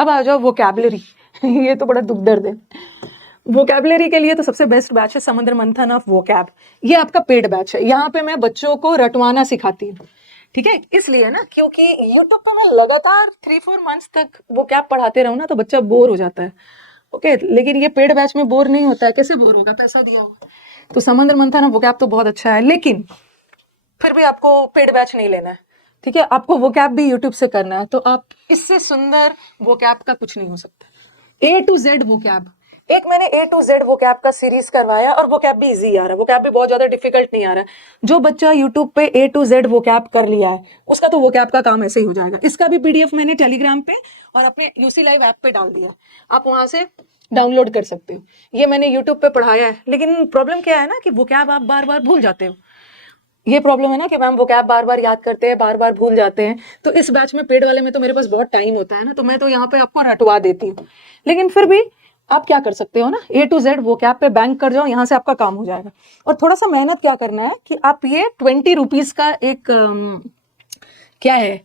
अब आ जाओ वोकैबुलरी ये तो बड़ा दुख दर्द है। वोकैबुलरी के लिए तो सबसे बेस्ट बैच है समुद्र मंथन ऑफ वोकैब। ये आपका पेड बैच है, यहाँ पे मैं बच्चों को रटवाना सिखाती हूँ, ठीक है। इसलिए ना क्योंकि यूट्यूब पर मैं लगातार 3-4 मंथ्स तक वोकैब पढ़ाते रहूँ ना तो बच्चा बोर हो जाता है, ओके। लेकिन ये पेड बैच में बोर नहीं होता है, कैसे बोर होगा, पैसा दिया हुआ। तो समुद्र मंथन ऑफ वोकैब तो बहुत अच्छा है, लेकिन फिर भी आपको पेड बैच नहीं लेना है, ठीक है। आपको वोकैब भी यूट्यूब से करना है, तो आप इससे सुंदर वोकैब का कुछ नहीं हो सकता। A to Z वोकैब, एक मैंने A to Z वोकैब का सीरीज करवाया और वोकैब भी इजी आ रहा है, वोकैब भी बहुत ज्यादा डिफिकल्ट नहीं आ रहा है। जो बच्चा यूट्यूब पे A to Z वोकैब कर लिया है उसका तो वोकैब का काम ऐसे ही हो जाएगा। इसका भी PDF मैंने टेलीग्राम पे और अपने UC लाइव ऐप पे डाल दिया, आप वहां से डाउनलोड कर सकते हो। ये मैंने यूट्यूब पे पढ़ाया है, लेकिन प्रॉब्लम क्या है ना कि वोकैब आप बार बार भूल जाते हो। ये प्रॉब्लम है ना कि मैम वोकैब बार बार याद करते हैं, बार बार भूल जाते हैं। तो इस बैच में पेड वाले में तो मेरे पास बहुत टाइम होता है ना, तो मैं तो यहाँ पे आपको रटवा देती हूँ। लेकिन फिर भी आप क्या कर सकते हो ना, A to Z वोकैब पे बैंक कर जाओ, यहाँ से आपका काम हो जाएगा। और थोड़ा सा मेहनत क्या करना है कि आप ये 20 रुपीज का एक क्या है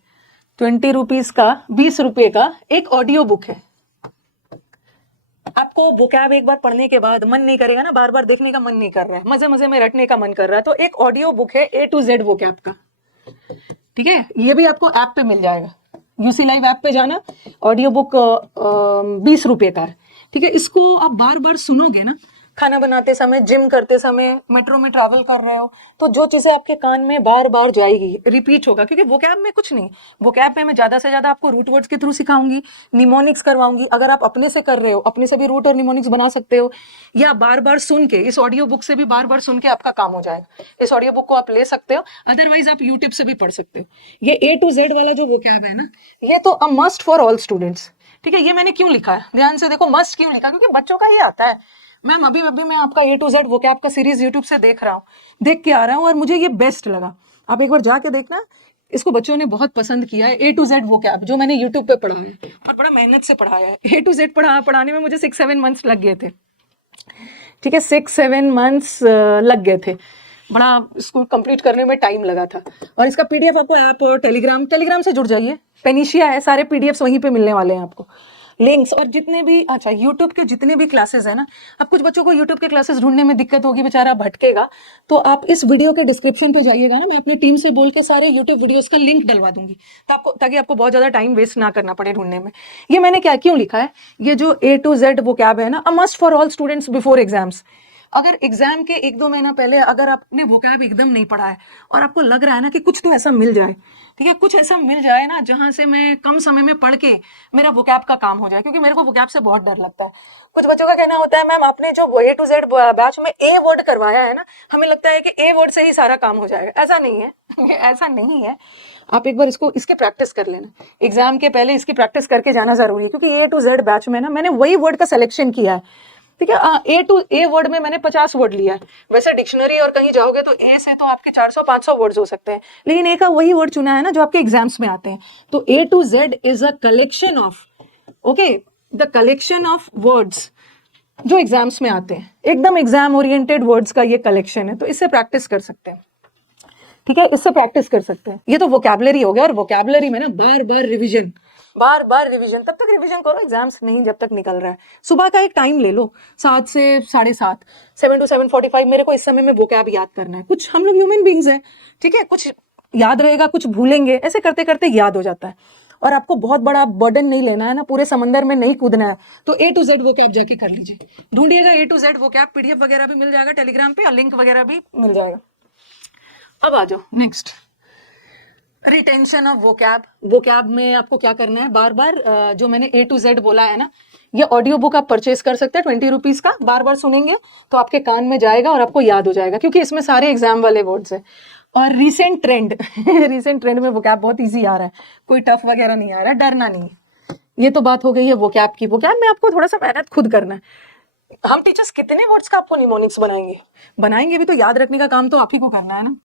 20 रुपीज का 20 रुपये का एक ऑडियो बुक है। आपको वोकैब एक बार पढ़ने के बाद मन नहीं करेगा ना, बार बार देखने का मन नहीं कर रहा है, मजे मजे में रटने का मन कर रहा है, तो एक ऑडियो बुक है A to Z वोकैब का, ठीक है। ये भी आपको ऐप पे मिल जाएगा, UC लाइव ऐप पे जाना, ऑडियो बुक 20 रुपये का है, ठीक है। इसको आप बार बार सुनोगे ना, खाना बनाते समय, जिम करते समय, मेट्रो में ट्रैवल कर रहे हो, तो जो चीजें आपके कान में बार बार जाएगी, रिपीट होगा। क्योंकि वोकैब में कुछ नहीं, वोकैब में मैं ज्यादा से ज्यादा आपको रूट वर्ड्स के थ्रू सिखाऊंगी, निमोनिक्स करवाऊंगी। अगर आप अपने से कर रहे हो, अपने से भी रूट और निमोनिक्स बना सकते हो, या बार बार सुन के, इस ऑडियो बुक से भी बार बार सुन के आपका काम हो जाएगा। इस ऑडियो बुक को आप ले सकते हो, अदरवाइज आप यूट्यूब से भी पढ़ सकते हो। ये A to Z वाला जो वोकैब है ना, ये तो a must for all students, ठीक है। ये मैंने क्यों लिखा है, ध्यान से देखो, मस्ट क्यों लिखा, क्योंकि बच्चों का ये आता है। मैम अभी मैं आपका A to Z वोकैब का सीरीज यूट्यूब से देख रहा हूँ, देख के आ रहा हूँ, और मुझे ये बेस्ट लगा। आप एक बार जाके देखना, इसको बच्चों ने बहुत पसंद किया है। A to Z वोकैब जो मैंने यूट्यूब पे पढ़ा है और बड़ा मेहनत से पढ़ाया है। A to Z पढ़ाने में मुझे 6-7 मंथ्स लग गए थे, ठीक है। 6-7 मंथ्स लग गए थे, बड़ा इसको कंप्लीट करने में टाइम लगा था। और इसका PDF आपको ऐप और टेलीग्राम से जुड़ जाइए, पेनिशिया है, सारे PDFs वहीं पे मिलने वाले हैं आपको, लिंक्स। और जितने भी अच्छा यूट्यूब के जितने भी क्लासेस है ना, अब कुछ बच्चों को यूट्यूब के क्लासेस ढूंढने में दिक्कत होगी, बेचारा भटकेगा, तो आप इस वीडियो के डिस्क्रिप्शन पे जाइएगा ना, मैं अपनी टीम से बोल के सारे यूट्यूब वीडियोस का लिंक डलवा दूंगी, ताकि आपको बहुत ज्यादा टाइम वेस्ट ना करना पड़े ढूंढने में। ये मैंने क्यों लिखा है, ये जो A to Z वोकैब है ना, a must for all students before exams. अगर एग्जाम के 1-2 महीना पहले अगर आपने वोकैब एकदम नहीं पढ़ा है और आपको लग रहा है ना कि कुछ तो ऐसा मिल जाए, ठीक है, कुछ ऐसा मिल जाए ना जहां से मैं कम समय में पढ़ के मेरा वोकैब का काम हो जाए, क्योंकि मेरे को वोकैब से बहुत डर लगता है। कुछ बच्चों का कहना होता है मैम आपने जो A to Z बैच में A वर्ड करवाया है ना, हमें लगता है कि A वर्ड से ही सारा काम हो जाएगा। ऐसा नहीं है ऐसा नहीं है। आप एक बार इसकी प्रैक्टिस कर लेना, एग्जाम के पहले इसकी प्रैक्टिस करके जाना जरूरी है, क्योंकि A to Z बैच में ना मैंने वही वर्ड का सिलेक्शन किया है, ठीक है। A to A वर्ड में मैंने 50 वर्ड लिया है। वैसे डिक्शनरी और कहीं जाओगे तो A से तो आपके 400-500 वर्ड्स हो सकते हैं, लेकिन A का वही वर्ड चुना है ना जो आपके एग्जाम्स में आते हैं। तो A to Z is a collection of, okay, the collection of words जो एग्जाम्स में आते हैं, एकदम एग्जाम ओरिएंटेड वर्ड्स का ये कलेक्शन है। तो इससे प्रैक्टिस कर सकते हैं, ठीक है, इससे प्रैक्टिस कर सकते हैं। ये तो वोकैबुलरी हो गया, और वोकैबुलरी में ना बार बार रिवीजन, तब तक रिवीजन करो एग्जाम्स नहीं जब तक निकल रहा है। सुबह का एक टाइम ले लो, 7 से 7:30, 7 to 7:45, मेरे को इस समय में वोकैब याद करना है। कुछ हम लोग ह्यूमन बींग्स हैं, ठीक है, कुछ याद रहेगा, कुछ भूलेंगे, ऐसे करते करते याद हो जाता है। और आपको बहुत बड़ा बर्डन नहीं लेना है ना, पूरे समंदर में नहीं कूदना है, तो A to Z वोकैब जाके कर लीजिए, ढूंढिएगा A to Z vocab, PDF वगैरह भी मिल जाएगा टेलीग्राम पे, और लिंक वगैरह भी मिल जाएगा। अब आ जाओ next, retention of vocab. Vocab में आपको क्या करना है, बार बार जो मैंने A to Z बोला है ना, ये ऑडियो बुक आप परचेज कर सकते हैं 20 रुपीज का। बार बार सुनेंगे तो आपके कान में जाएगा और आपको याद हो जाएगा, क्योंकि इसमें सारे एग्जाम वाले वर्ड्स हैं। और रीसेंट ट्रेंड में वोकैब बहुत इजी आ रहा है, कोई टफ वगैरह नहीं आ रहा है, डरना नहीं है। ये तो बात हो गई है वोकैब की। वोकैब में आपको थोड़ा सा मेहनत खुद करना है। हम टीचर्स कितने वर्ड्स का आपको निमोनिक्स बनाएंगे भी तो याद रखने का काम तो आप ही को करना है ना।